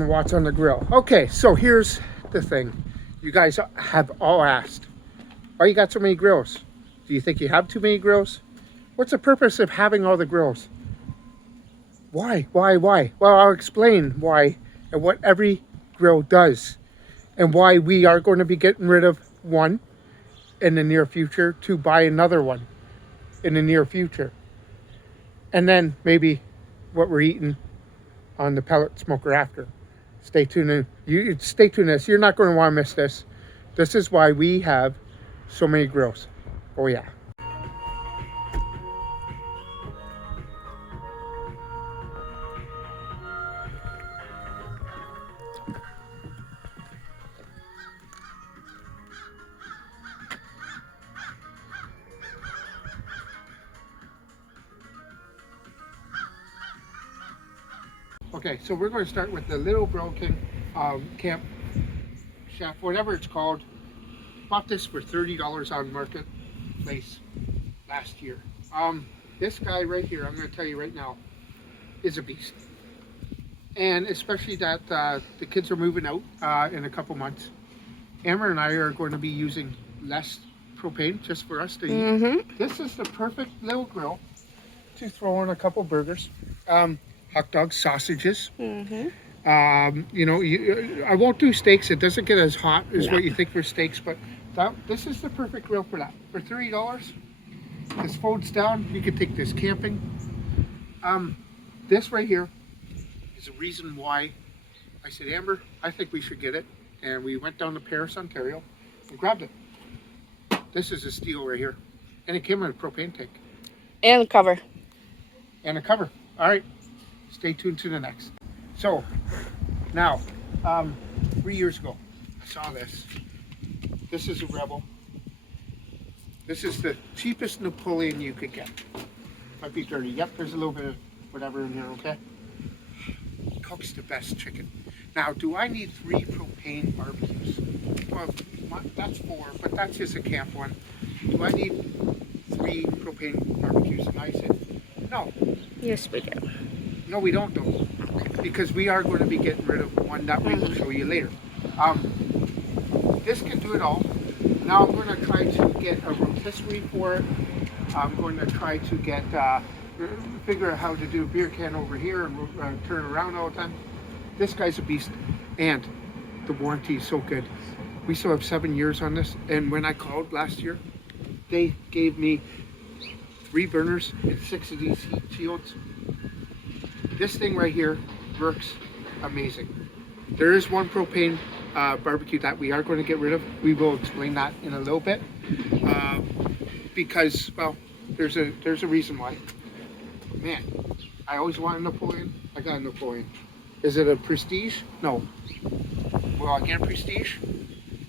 and what's on the grill. Okay, so here's the thing. You guys have all asked, why you got so many grills? Do you think you have too many grills? What's the purpose of having all the grills? Why? Well, I'll explain why and what every grill does and why we are going to be getting rid of one in the near future to buy another one in the near future. And then maybe what we're eating on the pellet smoker after. Stay tuned. Stay tuned to this. You're not going to want to miss this. This is why we have so many grills. Oh yeah. Okay, so we're going to start with the little broken camp shaft, whatever it's called. Bought this for $30 on Marketplace last year. This guy right here, I'm going to tell you right now, is a beast. And especially that the kids are moving out in a couple months. Amber and I are going to be using less propane just for us to eat. This is the perfect little grill to throw in a couple burgers. Hot dogs, sausages. You know, I won't do steaks. It doesn't get as hot as what you think for steaks, but this is the perfect grill for that. For $30, this folds down. You can take this camping. This right here is the reason why I said, Amber, I think we should get it. And we went down to Paris, Ontario, and grabbed it. This is a steal right here. And it came with a propane tank. And a cover. And a cover. All right. Stay tuned to the next. So now, 3 years ago, I saw this. This is a Rebel. This is the cheapest Napoleon you could get. Might be dirty. Yep, there's a little bit of whatever in here, okay? Cooks the best chicken. Now, do I need 3 propane barbecues? Well, that's 4, but that's just a camp one. Do I need 3 propane barbecues? And I said, no. Yes, we do. No, we don't though, because we are going to be getting rid of one that we will show you later. This can do it all. Now I'm going to try to get a rotisserie for it. I'm going to try to get, figure out how to do a beer can over here and turn around all the time. This guy's a beast, and the warranty is so good. We still have 7 years on this, and when I called last year, they gave me 3 burners and 6 of these heat shields. This thing right here works amazing. There is one propane barbecue that we are going to get rid of. We will explain that in a little bit because, well, there's a reason why. Man, I always wanted a Napoleon. I got a Napoleon. Is it a Prestige? No. Well, I get a Prestige.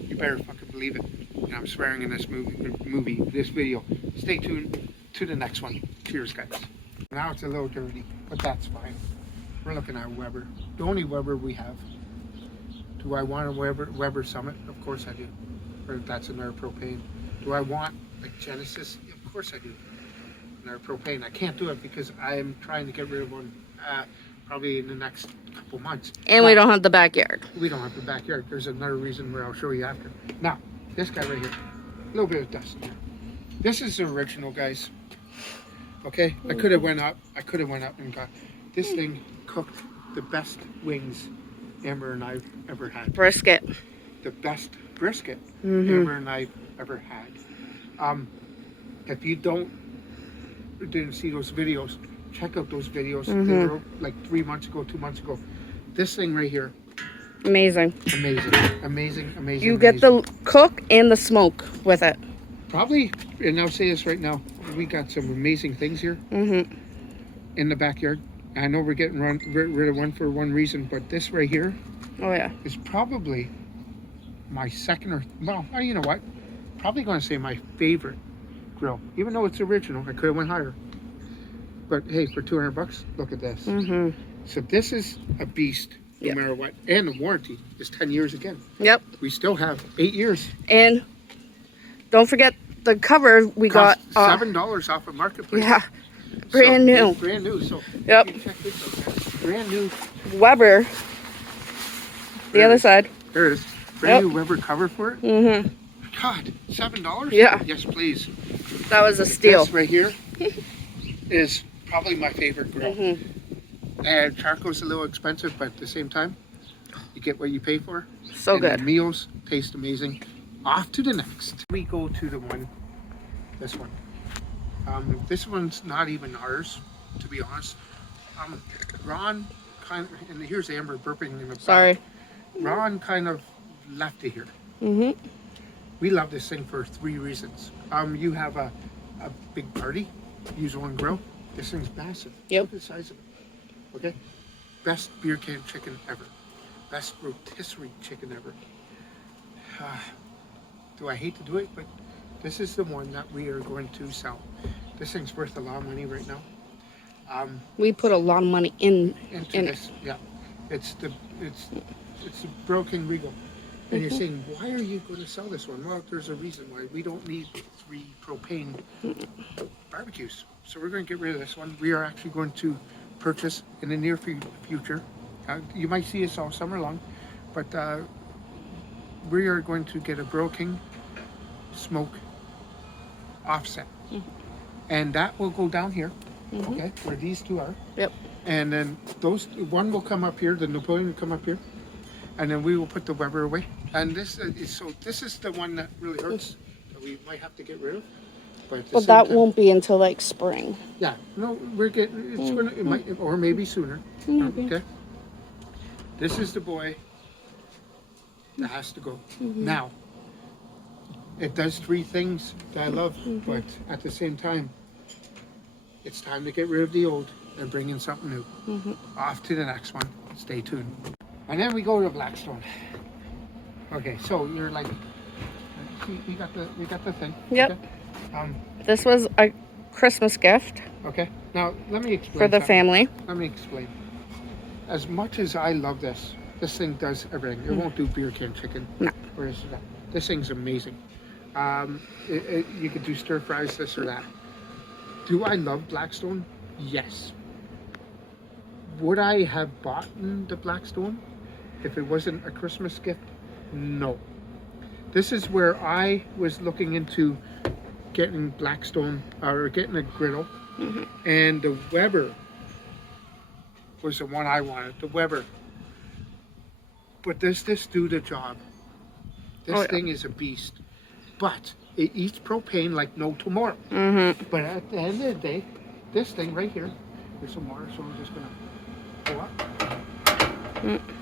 You better fucking believe it. And I'm swearing in this this video. Stay tuned to the next one. Cheers, guys. Now it's a little dirty, but that's fine. We're looking at Weber. The only Weber we have. Do I want a Weber Summit? Of course I do. Or that's another propane. Do I want like Genesis? Of course I do. Another propane. I can't do it because I am trying to get rid of one probably in the next couple months. And we don't have the backyard. We don't have the backyard. There's another reason where I'll show you after. Now, this guy right here. A little bit of dust here. This is the original, guys. Okay, I could have went up and got this thing cooked the best wings Amber and I've ever had. Brisket. The best brisket Amber and I've ever had. If you didn't see those videos, check out those videos. They were like 3 months ago, 2 months ago. This thing right here. Amazing. Amazing. You get the cook and the smoke with it. Probably, and I'll say this right now, we got some amazing things here in the backyard. I know we're getting rid of one for one reason, but this right here is probably my second or, well, you know what? Probably going to say my favorite grill. Even though it's original, I could have went higher. But hey, for $200, look at this. So this is a beast, no matter what. And the warranty is 10 years again. Yep. We still have 8 years. And don't forget the cover we got. $7 off of Marketplace. Yeah. Brand new. Brand new. So yep. check this out, guys. Brand new. Weber the other side. There it is. Brand new Weber cover for it. Mm-hmm. God, $7? Yeah. Yes, please. That was a steal. This right here is probably my favorite grill. Mm-hmm. And charcoal's a little expensive, but at the same time, you get what you pay for. So and good. The meals taste amazing. Off to the next. We go to the one, this one. This one's not even ours, to be honest. Ron kind of, and here's Amber burping in the back. Sorry. Ron kind of left it here. Mm-hmm. We love this thing for 3 reasons. You have a big party, use one grill. This thing's massive. Yep. Look at the size of it. Okay? Best beer can chicken ever. Best rotisserie chicken ever. Do I hate to do it, but this is the one that we are going to sell. This thing's worth a lot of money right now. We put a lot of money into this. Yeah. It's the Burl King Regal. And you're saying, why are you going to sell this one? Well, there's a reason why. We don't need 3 propane barbecues. So we're going to get rid of this one. We are actually going to purchase in the near future. You might see us all summer long, but we are going to get a Burl King smoke offset. And that will go down here, okay, where these 2 are. Yep. And then one will come up here, the Napoleon will come up here. And then we will put the Weber away. And this is the one that really hurts that we might have to get rid of. But at the Well, same that time- won't be until like spring. Yeah, no, we're getting. It's gonna. It might, or maybe sooner. Maybe. Okay. This is the boy that has to go. Now, it does 3 things that I love, but at the same time, it's time to get rid of the old and bring in something new. Off to the next one. Stay tuned. And then we go to Blackstone. Okay, so you're like, we got the thing. Yep. Okay. This was a Christmas gift Okay. Now let me explain. for the something. family. Let me explain. As much as I love this thing does everything. It won't do beer can chicken. No. Or this thing's amazing. You could do stir fries, this or that. Do I love Blackstone? Yes. Would I have bought the Blackstone if it wasn't a Christmas gift? No. This is where I was looking into getting Blackstone or getting a griddle, and the Weber was the one I wanted. The Weber. But does this do the job? This thing is a beast. But it eats propane like no tomorrow. But at the end of the day, this thing right here, there's some water, so we're just gonna pull up.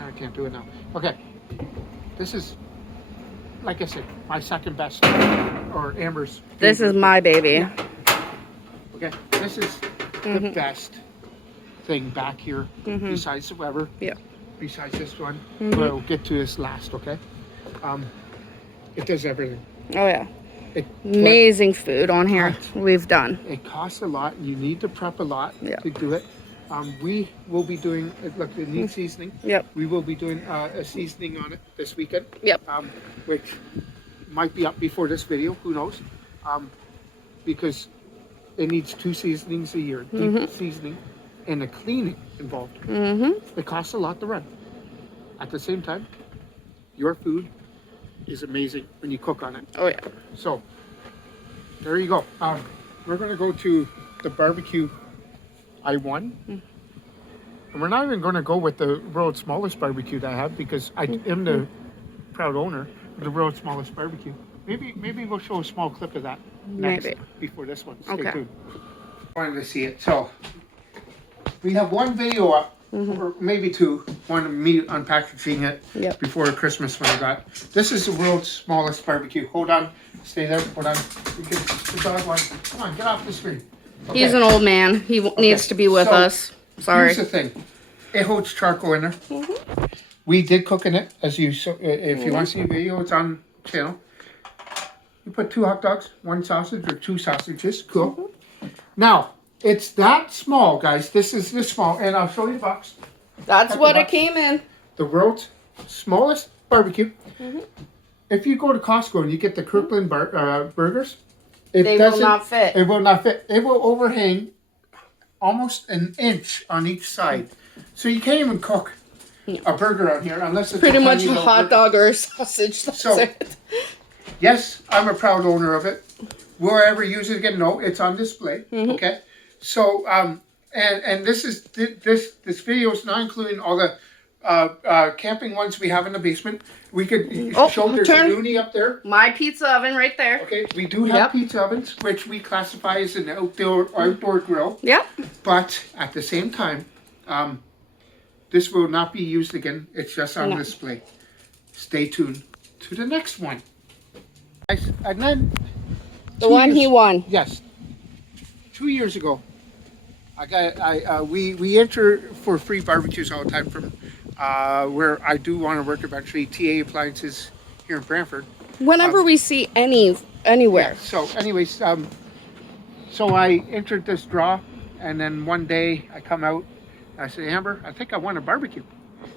I can't do it now. Okay. This is, like I said, my second best, or Amber's. This is favorite. my baby. Okay. This is the best thing back here, besides the Weber. Yeah. Besides this one. We'll get to this last, okay? It does everything. Oh yeah. It, Amazing food on here. We've done. It costs a lot. You need to prep a lot Yeah. to do it. We will be doing, look, it needs seasoning. Yep. We will be doing a seasoning on it this weekend. Yep. Which might be up before this video, who knows? Because it needs 2 seasonings a year. Deep seasoning and a cleaning involved. It costs a lot to run. At the same time, your food is amazing when you cook on it. Oh yeah. So, there you go. We're going to go to the barbecue I1. And we're not even going to go with the world's smallest barbecue that I have, because I am the proud owner of the world's smallest barbecue. Maybe we'll show a small clip of that next, Maybe. before this one. Stay Okay. tuned. Wanted to see it. So, we have 1 video up, or maybe 2, one of me unpackaging it Yep. before Christmas when I got. This is the world's smallest barbecue. Hold on. Stay there. Hold on. You can, the dog one. Come on, get off the screen. Okay. He's an old man. He needs to be with So, us. Sorry. Here's the thing. It holds charcoal in there. We did cook in it, as you so. If you want to see a video, it's on channel. You put 2 hot dogs, 1 sausage, or 2 sausages. Cool. Now it's that small, guys. This is this small, and I'll show you the box. That's what it came in. The world's smallest barbecue. If you go to Costco and you get the Kirkland burgers, They will not fit. It will not fit. It will overhang almost an inch on each side, so you can't even cook. a burger out here unless it's Pretty a much tiny a little hot burger. dog or a sausage. That's So- it. Yes, I'm a proud owner of it. Will I ever use it again? No, it's on display. Okay. So and this video is not including all the camping ones we have in the basement. We could Oh, show there's turn. a uni up there. My pizza oven right there. Okay, we do have Yep. pizza ovens, which we classify as an outdoor grill. Yep. But at the same time, this will not be used again. It's just on No. display. Stay tuned to the next one. Guys, and then The 2 one years- he won. Yes, 2 years ago, we enter for free barbecues all the time from where I do want to work eventually. TA Appliances here in Brantford. Whenever we see anywhere. So, anyways, so I entered this draw, and then one day I come out. I said, Amber, I think I want a barbecue.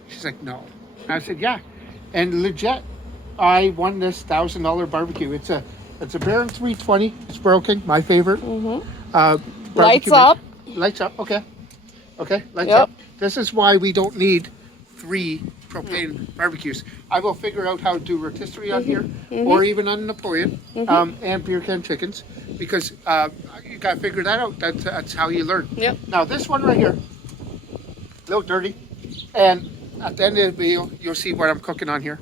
She's like, no. And I said, yeah, and legit, I won this $1,000 barbecue. It's a Baron 320. It's broken. My favorite. Lights Barbecue up. mate. Lights up. Okay. Okay. Lights Yep. up. This is why we don't need 3 propane barbecues. I will figure out how to do rotisserie on here, or even on Napoleon, and beer can chickens, because you gotta figure that out. That's how you learn. Yep. Now this one right here, a little dirty, and at the end of the video, you'll see what I'm cooking on here.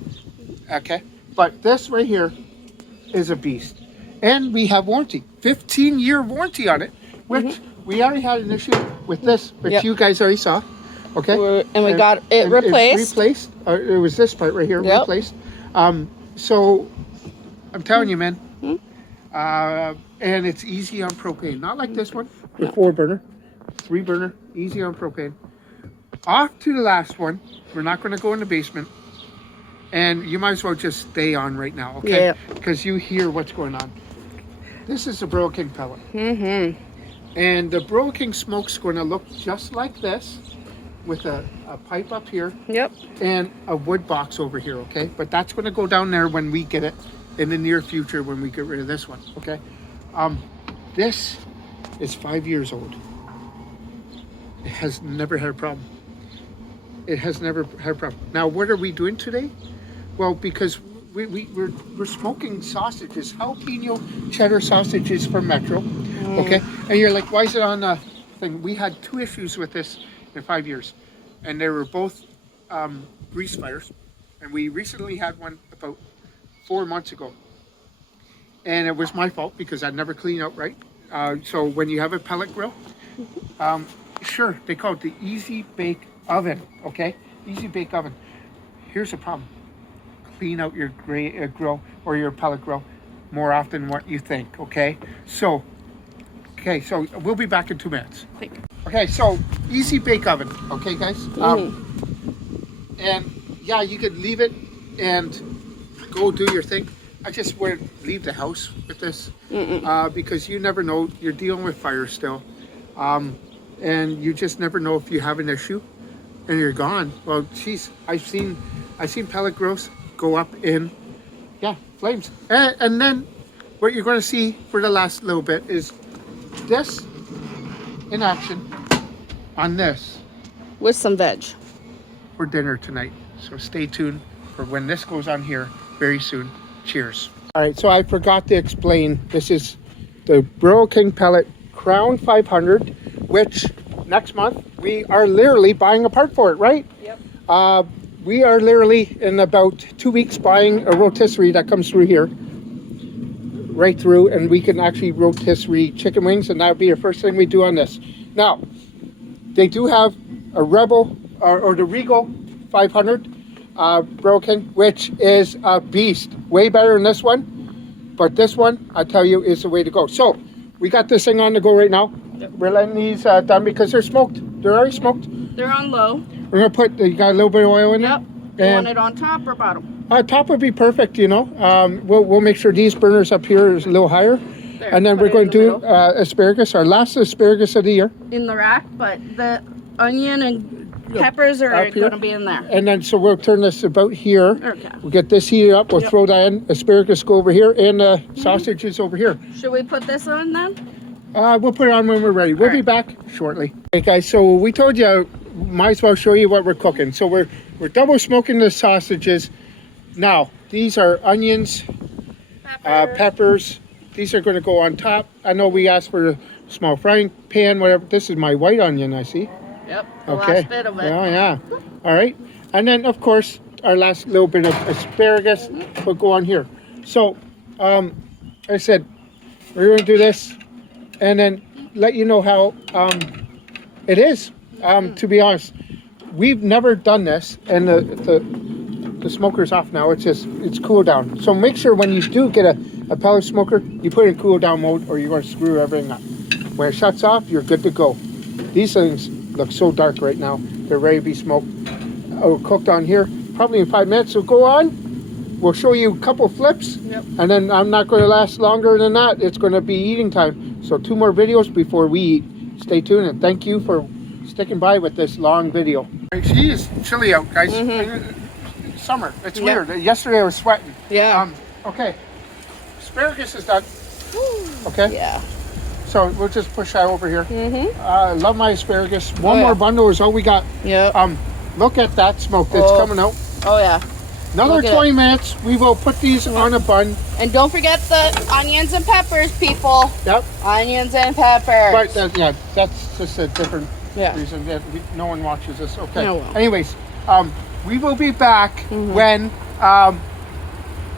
Okay. But this right here is a beast, and we have warranty, 15-year warranty on it, which we already had an issue with this, which Yep. you guys already saw. Okay. And we got it replaced. Replaced. It was this part right here Yep. replaced. So I'm telling you, man. And it's easy on propane, not like this one, the 4-burner, 3-burner, easy on propane. Off to the last one. We're not going to go in the basement, and you might as well just stay on right now, okay? Yeah. Because you hear what's going on. This is the Burl King pellet. And the Burl King smoke's going to look just like this, with a pipe up here Yep. and a wood box over here, okay? But that's going to go down there when we get it in the near future, when we get rid of this one, okay? This is 5 years old. It has never had a problem. It has never had a problem. Now, what are we doing today? Well, because we're smoking sausages, jalapeno cheddar sausages from Metro, okay? And you're like, why is it on the thing? We had 2 issues with this in 5 years, and they were both grease fires, and we recently had one about 4 months ago, and it was my fault because I never cleaned out right. So when you have a pellet grill, sure, they call it the Easy Bake Oven, okay? Easy Bake Oven. Here's the problem. Clean out your grill or your pellet grill more often than what you think, okay? So we'll be back in 2 minutes. Okay, so Easy Bake Oven, okay, guys? And yeah, you could leave it and go do your thing. I just wouldn't leave the house with this because you never know. You're dealing with fire still, and you just never know if you have an issue and you're gone. Well, geez, I've seen pellet grills go up in flames, and then what you're going to see for the last little bit is this in action on this With some veg. for dinner tonight. So stay tuned for when this goes on here very soon. Cheers. All right, so I forgot to explain. This is the Burl King pellet Crown 500, which next month we are literally buying a part for it, right? Yep. We are literally in about 2 weeks buying a rotisserie that comes through here, right through, and we can actually rotisserie chicken wings, and that would be the first thing we do on this. Now, they do have a Rebel or the Regal 500 Burl King, which is a beast, way better than this one. But this one, I tell you, is the way to go. So we got this thing on the go right now. Yep. We're letting these done because they're smoked. They're already smoked. They're on low. We're gonna you got a little bit of oil in Yep. there. You want it on top or bottom? Top would be perfect, you know. We'll make sure these burners up here is a little higher. There, And then put we're it going in to the do middle. asparagus, our last asparagus of the year. In the rack, but the onion and peppers are Up here. going to be in there. And then, so we'll turn this about here. Okay. We'll get this heated up. We'll Yep. throw that in. Asparagus go over here, and sausages over here. Should we put this on then? We'll put it on when we're ready. We'll be Alright. back shortly. Hey guys, so we told you, might as well show you what we're cooking. So we're we're double smoking the sausages. Now, these are onions, peppers. These are going to go on top. I know we asked for a small frying pan, whatever. This is my white onion, I see. Yep. The Okay. last bit of it. Well, yeah. All right. And then, of course, our last little bit of asparagus will go on here. So, I said, we're going to do this and then let you know how it is. To be honest, we've never done this, and the smoker's off now. It's cool down. So make sure when you do get a pellet smoker, you put it in cool down mode, or you're going to screw everything up. When it shuts off, you're good to go. These things look so dark right now. They're ready to be smoked. Cooked on here. Probably in 5 minutes. So go on. We'll show you a couple flips. Yep. And then I'm not going to last longer than that. It's going to be eating time. So 2 more videos before we eat. Stay tuned, and thank you for sticking by with this long video. She is chilly out, guys. Summer. It's weird. Yesterday I was sweating. Yeah. Okay. Asparagus is done. Okay. Yeah. So we'll just push that over here. Love my asparagus. One yeah. more bundle is all we got. Yep. Look at that smoke that's coming out. Oh yeah. Another 20 minutes. We will put these on a bun. And don't forget the onions and peppers, people. Yep. Onions and peppers. But yeah, that's just a different reason that no one watches this. Okay. No one. Anyways, we will be back when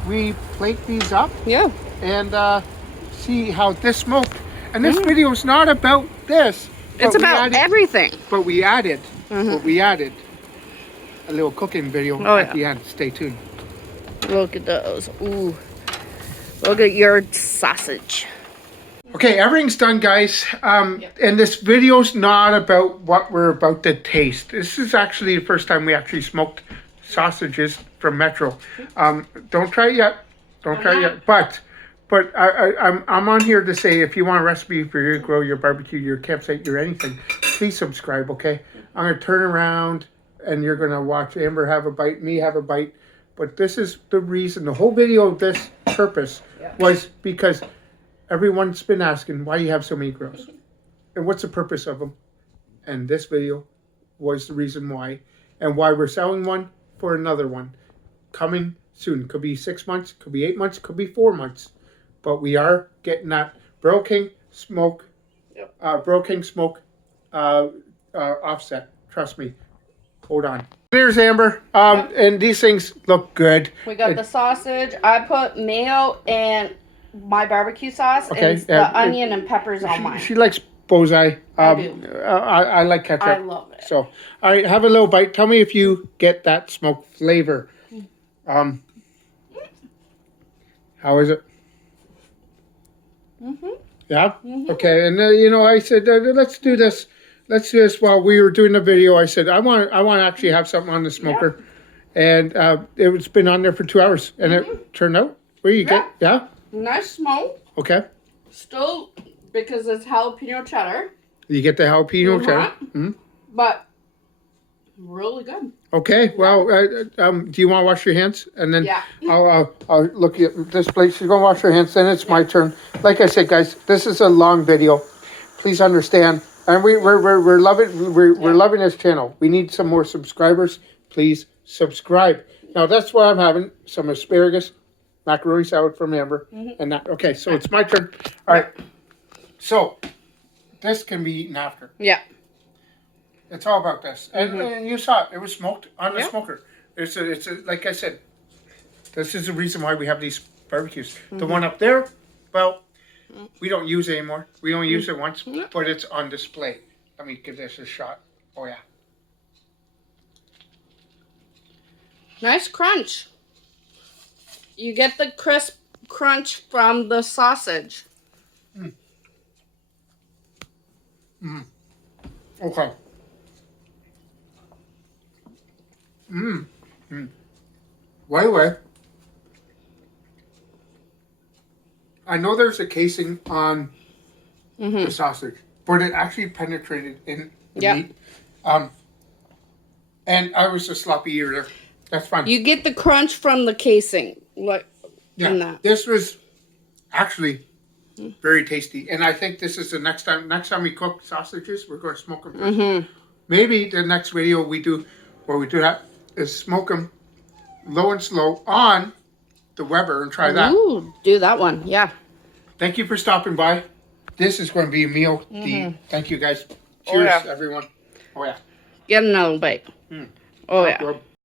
we plate these up. Yeah. And see how this smoked. And this video is not about this. It's about everything. But we added. But we added a little cooking video at the end. Stay tuned. Look at those. Ooh. Look at your sausage. Okay, everything's done, guys. And this video's not about what we're about to taste. This is actually the first time we actually smoked sausages from Metro. Don't try it yet. Don't try it yet. But I'm on here to say, if you want a recipe for your grill, your barbecue, your campsite, your anything, please subscribe, okay? I'm going to turn around and you're going to watch Amber have a bite, me have a bite. But this is the reason, the whole video of this purpose was because everyone's been asking why you have so many grills. And what's the purpose of them? And this video was the reason why. And why we're selling one for another one. Coming soon. Could be 6 months, could be 8 months, could be 4 months. But we are getting that Burl King smoke, offset. Trust me. Hold on. There's Amber. And these things look good. We got the sausage. I put mayo and my barbecue sauce, and the onion and peppers on mine. She likes bullseye. I do. I like ketchup. I love it. So, all right, have a little bite. Tell me if you get that smoke flavor. How is it? Yeah? Okay, and I said, let's do this. Let's do this while we were doing the video. I said, I want to actually have something on the smoker. And it's been on there for 2 hours. And it turned out, what do you get? Yeah? Nice smoke. Okay. Still, because it's jalapeno cheddar. You get the jalapeno cheddar. But really good. Okay, well, do you want to wash your hands? And then I'll look at this plate. She's going to wash her hands, then it's my turn. Like I said, guys, this is a long video. Please understand. And we're loving this channel. We need some more subscribers. Please subscribe. Now, that's what I'm having. Some asparagus, macaroni salad from Amber. And that. Okay, so it's my turn. All right. So, this can be eaten after. Yeah. It's all about this. And you saw it. It was smoked on the smoker. It's like I said, this is the reason why we have these barbecues. The one up there, well, we don't use it anymore. We only use it once, but it's on display. Let me give this a shot. Oh, yeah. Nice crunch. You get the crisp crunch from the sausage. Okay. By the way, I know there's a casing on the sausage, but it actually penetrated in the meat. And I was a sloppy eater. That's fine. You get the crunch from the casing. In that. This was actually very tasty. And I think this is the next time we cook sausages, we're going to smoke them first. Maybe the next video we do that, is smoke them low and slow on the Weber and try that. Ooh, do that one. Yeah. Thank you for stopping by. This is going to be a meal to eat. Thank you, guys. Cheers, yeah. everyone. Oh, yeah. Get another bite. Oh, yeah. Rub.